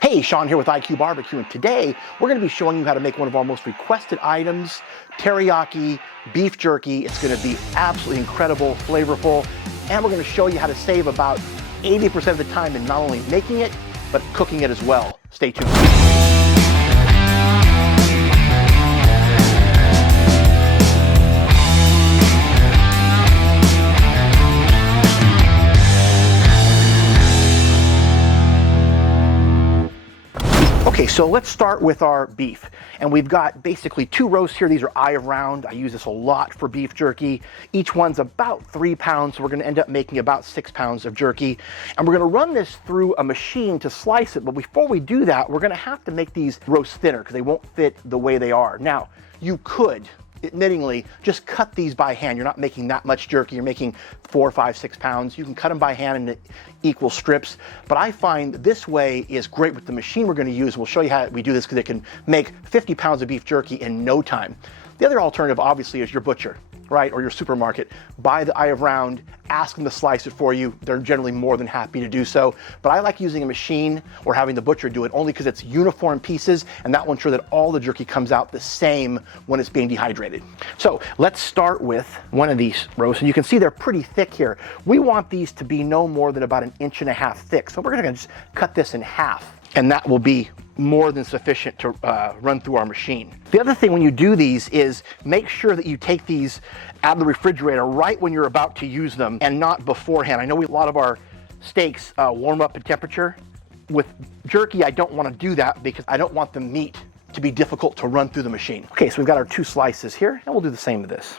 Hey, Sean here with IQ Barbecue, and today we're going to be showing you how to make one of our most requested items, teriyaki beef jerky. It's going to be absolutely incredible, flavorful, and we're going to show you how to save about 80% of the time in not only making it, but cooking it as well. Stay tuned. Okay, so let's start with our beef. And we've got basically two roasts here. These are eye of round. I use this a lot for beef jerky. Each one's about 3 pounds, so we're gonna end up making about 6 pounds of jerky. And we're gonna run this through a machine to slice it, but before we do that, we're gonna have to make these roasts thinner because they won't fit the way they are. Now, you could, admittingly, just cut these by hand. You're not making that much jerky. You're making 4, 5, 6 pounds. You can cut them by hand into equal strips, but I find this way is great with the machine we're going to use. We'll show you how we do this because it can make 50 pounds of beef jerky in no time. The other alternative, obviously, is your butcher, right, or your supermarket. Buy the eye of round, ask them to slice it for you. They're generally more than happy to do so. But I like using a machine or having the butcher do it only because it's uniform pieces, and that will ensure that all the jerky comes out the same when it's being dehydrated. So let's start with one of these roasts, and you can see they're pretty thick here. We want these to be no more than about 1.5 inches thick. So we're gonna just cut this in half, and that will be more than sufficient to run through our machine. The other thing when you do these is make sure that you take these out of the refrigerator right when you're about to use them and not beforehand. I know a lot of our steaks warm up in temperature. With jerky, I don't want to do that because I don't want the meat to be difficult to run through the machine. Okay, so we've got our 2 slices here, and we'll do the same with this.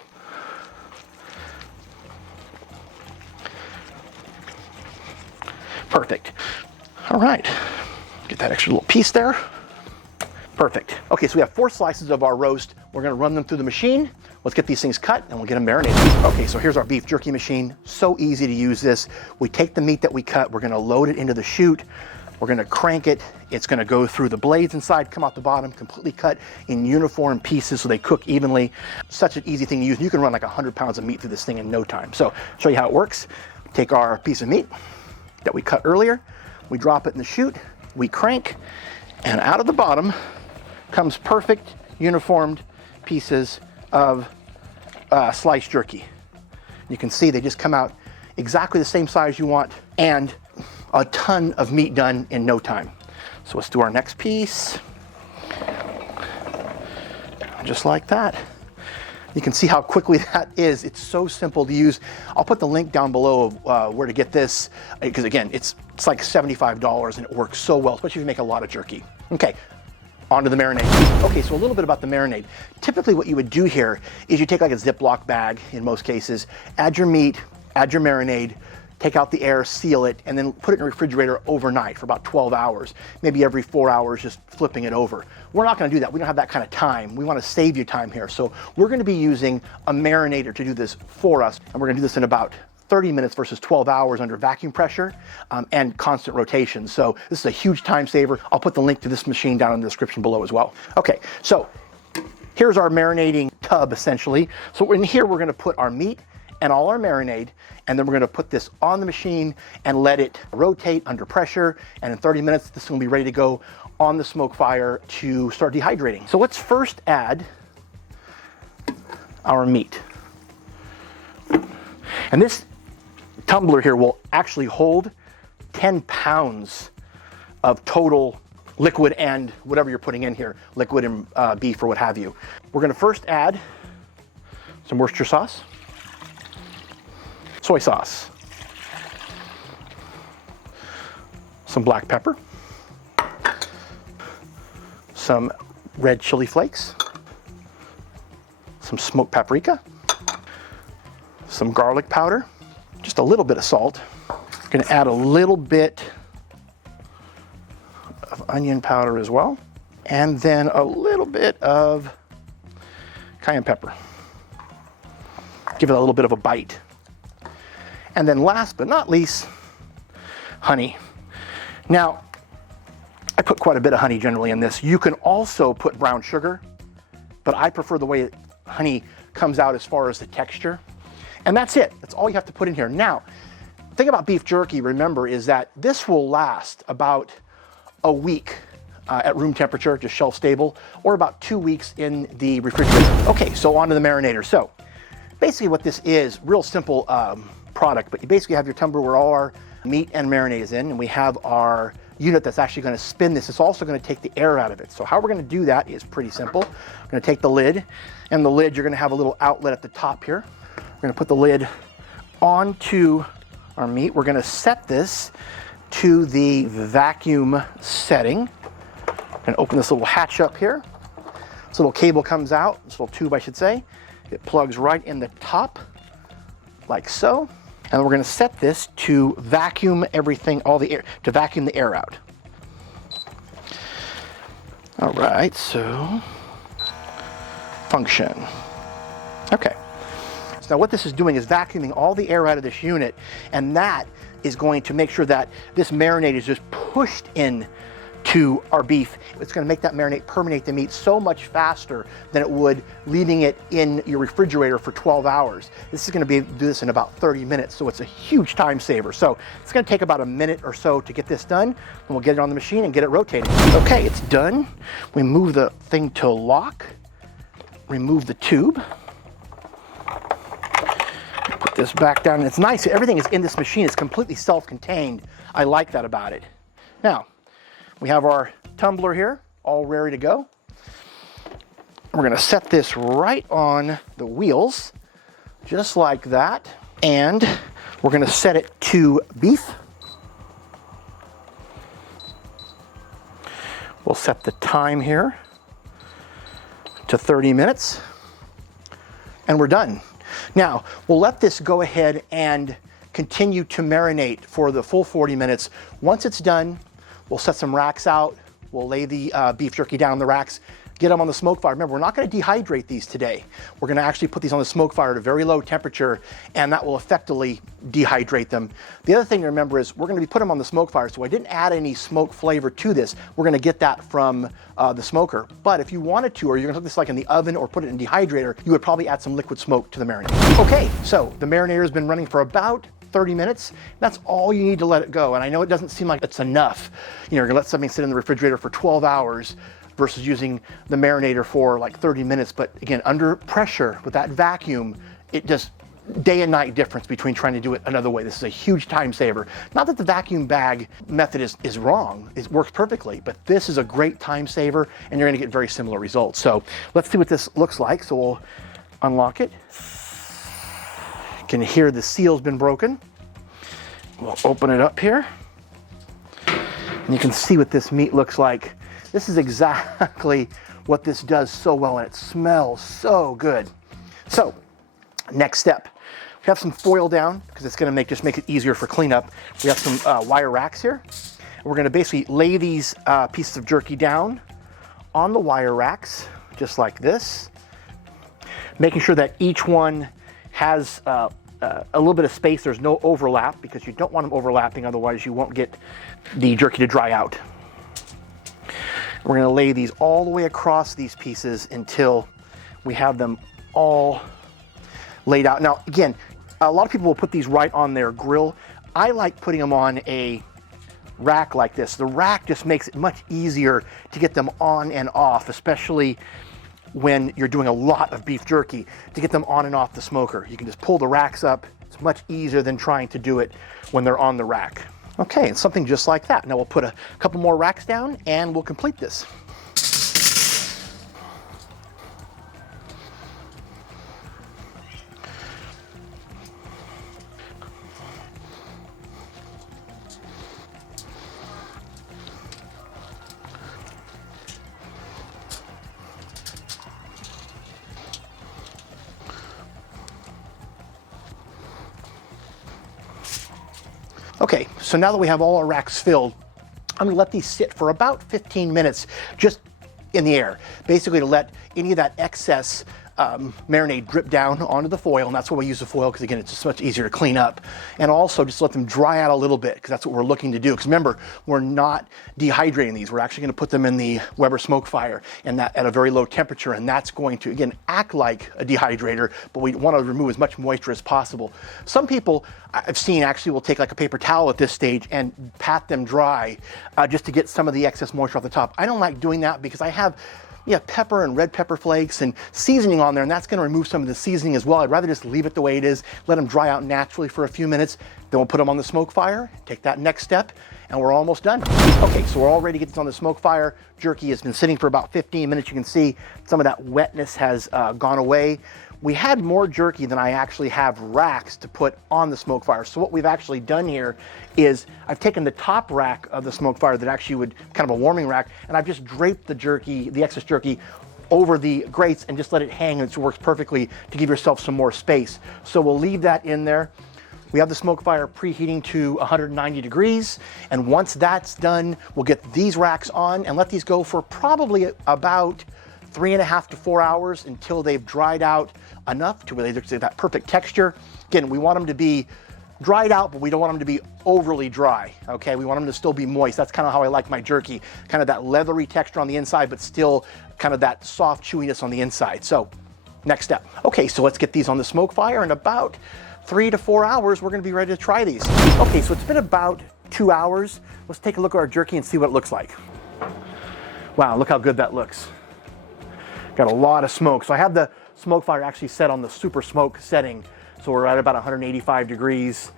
Perfect. All right. Get that extra little piece there. Perfect. Okay, so we have 4 slices of our roast. We're gonna run them through the machine. Let's get these things cut and we'll get them marinated. Okay, so here's our beef jerky machine. So easy to use this. We take the meat that we cut, we're gonna load it into the chute. We're gonna crank it. It's gonna go through the blades inside, come out the bottom, completely cut in uniform pieces so they cook evenly. Such an easy thing to use. You can run like 100 pounds of meat through this thing in no time. So show you how it works. Take our piece of meat that we cut earlier. We drop it in the chute. We crank, and out of the bottom comes perfect uniformed pieces of sliced jerky. You can see they just come out exactly the same size you want, and a ton of meat done in no time. So let's do our next piece. Just like that. You can see how quickly that is. It's so simple to use. I'll put the link down below of where to get this, because again, it's like $75 and it works so well, especially if you make a lot of jerky. Okay, on to the marinade. Okay, so a little bit about the marinade. Typically what you would do here is you take like a Ziploc bag in most cases, add your meat, add your marinade, take out the air, seal it, and then put it in the refrigerator overnight for about 12 hours. Maybe every 4 hours, just flipping it over. We're not gonna do that. We don't have that kind of time. We wanna save you time here. So we're gonna be using a marinator to do this for us. And we're gonna do this in about 30 minutes versus 12 hours under vacuum pressure and constant rotation. So this is a huge time saver. I'll put the link to this machine down in the description below as well. Okay, so here's our marinating tub essentially. So in here, we're gonna put our meat and all our marinade, and then we're gonna put this on the machine and let it rotate under pressure, and in 30 minutes, this will be ready to go on the smoke fire to start dehydrating. So let's first add our meat. And this tumbler here will actually hold 10 pounds of total liquid and whatever you're putting in here, liquid and beef or what have you. We're gonna first add some Worcestershire sauce, soy sauce, some black pepper, some red chili flakes, some smoked paprika, some garlic powder, just a little bit of salt. I'm gonna add a little bit of onion powder as well, and then a little bit of cayenne pepper. Give it a little bit of a bite. And then last but not least, honey. Now, I put quite a bit of honey generally in this. You can also put brown sugar, but I prefer the way honey comes out as far as the texture. And that's it. That's all you have to put in here. Now, the thing about beef jerky, remember, is that this will last about a week at room temperature, just shelf stable, or about 2 weeks in the refrigerator. Okay, so on to the marinator. So basically what this is, real simple product, but you basically have your tumbler where all our meat and marinade is in, and we have our unit that's actually going to spin this. It's also going to take the air out of it. So how we're going to do that is pretty simple. We're going to take the lid, and the lid, you're going to have a little outlet at the top here. We're going to put the lid onto our meat. We're going to set this to the vacuum setting. I'm going to open this little hatch up here. This little cable comes out, this little tube I should say. It plugs right in the top, like so. And we're going to set this to vacuum everything, all the air, to vacuum the air out. All right, so function. Okay. So now what this is doing is vacuuming all the air out of this unit, and that is going to make sure that this marinade is just pushed in to our beef. It's going to make that marinade permeate the meat so much faster than it would leaving it in your refrigerator for 12 hours. This is going to do this in about 30 minutes, so it's a huge time saver. So it's going to take about a minute or so to get this done, and we'll get it on the machine and get it rotating. Okay, it's done. We move the thing to lock, remove the tube, put this back down, and it's nice. Everything is in this machine. It's completely self-contained. I like that about it. Now, we have our tumbler here, all ready to go. We're going to set this right on the wheels, just like that. And we're going to set it to beef. We'll set the time here to 30 minutes. And we're done. Now, we'll let this go ahead and continue to marinate for the full 40 minutes. Once it's done, we'll set some racks out. We'll lay the beef jerky down on the racks, get them on the smoke fire. Remember, we're not going to dehydrate these today. We're going to actually put these on the smoke fire at a very low temperature, and that will effectively dehydrate them. The other thing to remember is we're going to be putting them on the smoke fire, so I didn't add any smoke flavor to this. We're going to get that from the smoker. But if you wanted to, or you're going to put this like in the oven or put it in a dehydrator, you would probably add some liquid smoke to the marinade. Okay, so the marinator has been running for about 30 minutes. That's all you need to let it go. And I know it doesn't seem like it's enough. You know, you're gonna let something sit in the refrigerator for 12 hours versus using the marinator for like 30 minutes. But again, under pressure with that vacuum, it just day and night difference between trying to do it another way. This is a huge time saver. Not that the vacuum bag method is wrong. It works perfectly, but this is a great time saver and you're gonna get very similar results. So let's see what this looks like. So we'll unlock it. You can hear the seal's been broken. We'll open it up here. And you can see what this meat looks like. This is exactly what this does so well, and it smells so good. So, next step. We have some foil down, because it's gonna just make it easier for cleanup. We have some wire racks here. And we're gonna basically lay these pieces of jerky down on the wire racks, just like this. Making sure that each one has a little bit of space. There's no overlap because you don't want them overlapping, otherwise you won't get the jerky to dry out. We're going to lay these all the way across these pieces until we have them all laid out. Now again, a lot of people will put these right on their grill. I like putting them on a rack like this. The rack just makes it much easier to get them on and off, especially when you're doing a lot of beef jerky, to get them on and off the smoker. You can just pull the racks up. It's much easier than trying to do it when they're on the rack. Okay, and something just like that. Now we'll put a couple more racks down and we'll complete this. Okay, so now that we have all our racks filled, I'm gonna let these sit for about 15 minutes just in the air, basically to let any of that excess marinade drip down onto the foil, and that's why we use the foil, because again, it's just much easier to clean up. And also just let them dry out a little bit, because that's what we're looking to do. Because remember, we're not dehydrating these. We're actually going to put them in the Weber smoke fire, and that at a very low temperature, and that's going to, again, act like a dehydrator, but we want to remove as much moisture as possible. Some people I've seen actually will take like a paper towel at this stage and pat them dry just to get some of the excess moisture off the top. I don't like doing that because I have pepper and red pepper flakes and seasoning on there, and that's going to remove some of the seasoning as well. I'd rather just leave it the way it is, let them dry out naturally for a few minutes, then we'll put them on the smoke fire, take that next step, and we're almost done. Okay, so we're all ready to get this on the smoke fire. Jerky has been sitting for about 15 minutes. You can see some of that wetness has gone away. We had more jerky than I actually have racks to put on the smoke fire. So what we've actually done here is I've taken the top rack of the smoke fire that actually would kind of a warming rack, and I've just draped the jerky, the excess jerky, over the grates and just let it hang, and it works perfectly to give yourself some more space. So we'll leave that in there. We have the smoke fire preheating to 190 degrees, and once that's done, we'll get these racks on and let these go for probably about 3.5 to 4 hours until they've dried out enough to where they get that perfect texture. Again, we want them to be dried out, but we don't want them to be overly dry, okay? We want them to still be moist. That's kind of how I like my jerky, kind of that leathery texture on the inside, but still kind of that soft chewiness on the inside. So, next step. Okay, so let's get these on the smoke fire. In about 3 to 4 hours, we're gonna be ready to try these. Okay, so it's been about 2 hours. Let's take a look at our jerky and see what it looks like. Wow, look how good that looks. Got a lot of smoke. So I have the smoke fire actually set on the super smoke setting. So we're at about 185 degrees,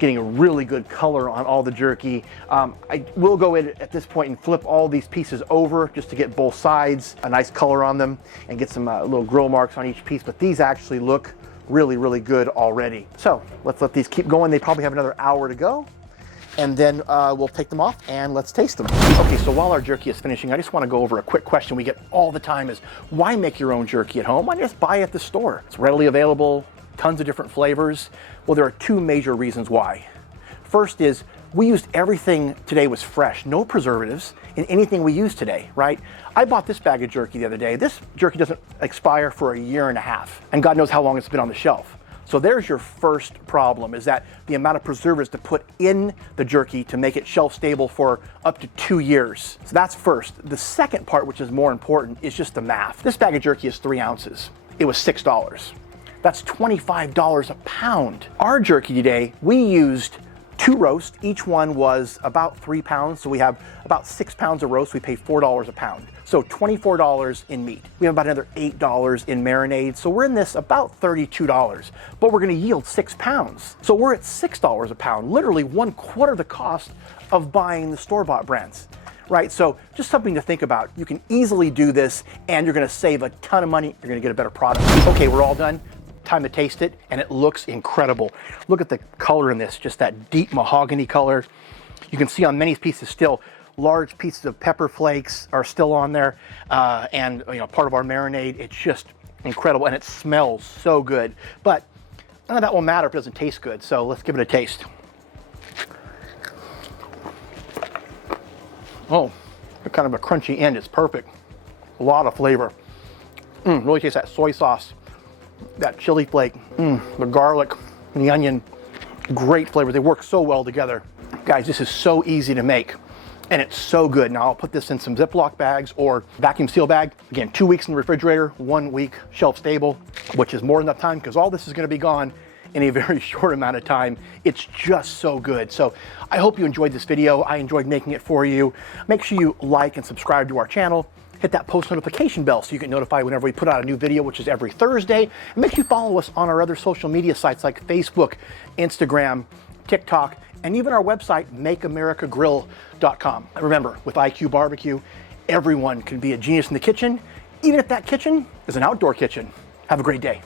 getting a really good color on all the jerky. I will go in at this point and flip all these pieces over just to get both sides, a nice color on them, and get some little grill marks on each piece. But these actually look really, really good already. So let's let these keep going. They probably have another hour to go. And then we'll take them off and let's taste them. Okay, so while our jerky is finishing, I just want to go over a quick question we get all the time is, why make your own jerky at home? Why just buy at the store? It's readily available, tons of different flavors. Well, there are two major reasons why. First is, we used everything today was fresh, no preservatives in anything we use today, right? I bought this bag of jerky the other day. This jerky doesn't expire for 1.5 years, and God knows how long it's been on the shelf. So there's your first problem, is that the amount of preservatives to put in the jerky to make it shelf stable for up to 2 years. So that's first. The second part, which is more important, is just the math. This bag of jerky is 3 ounces. It was $6. That's $25 a pound. Our jerky today, we used 2 roasts. Each one was about 3 pounds. So we have about 6 pounds of roast. We pay $4 a pound. So $24 in meat. We have about another $8 in marinade. So we're in this about $32, but we're gonna yield 6 pounds. So we're at $6 a pound, literally 1/4 the cost of buying the store-bought brands, right? So just something to think about. You can easily do this and you're gonna save a ton of money. You're gonna get a better product. Okay, we're all done. Time to taste it, and it looks incredible. Look at the color in this, just that deep mahogany color. You can see on many pieces still, large pieces of pepper flakes are still on there, and part of our marinade. It's just incredible, and it smells so good. But none of that will matter if it doesn't taste good, so let's give it a taste. Oh, kind of a crunchy end. It's perfect. A lot of flavor. Really taste that soy sauce, that chili flake, the garlic, and the onion. Great flavor. They work so well together. Guys, this is so easy to make, and it's so good. Now I'll put this in some Ziploc bags or vacuum seal bag. Again, 2 weeks in the refrigerator, 1 week shelf stable, which is more than enough time because all this is going to be gone in a very short amount of time. It's just so good. So I hope you enjoyed this video. I enjoyed making it for you. Make sure you like and subscribe to our channel. Hit that post notification bell so you get notified whenever we put out a new video, which is every Thursday. And make sure you follow us on our other social media sites like Facebook, Instagram, TikTok, and even our website, makeamericagrill.com. And remember, with IQ Barbecue, everyone can be a genius in the kitchen, even if that kitchen is an outdoor kitchen. Have a great day.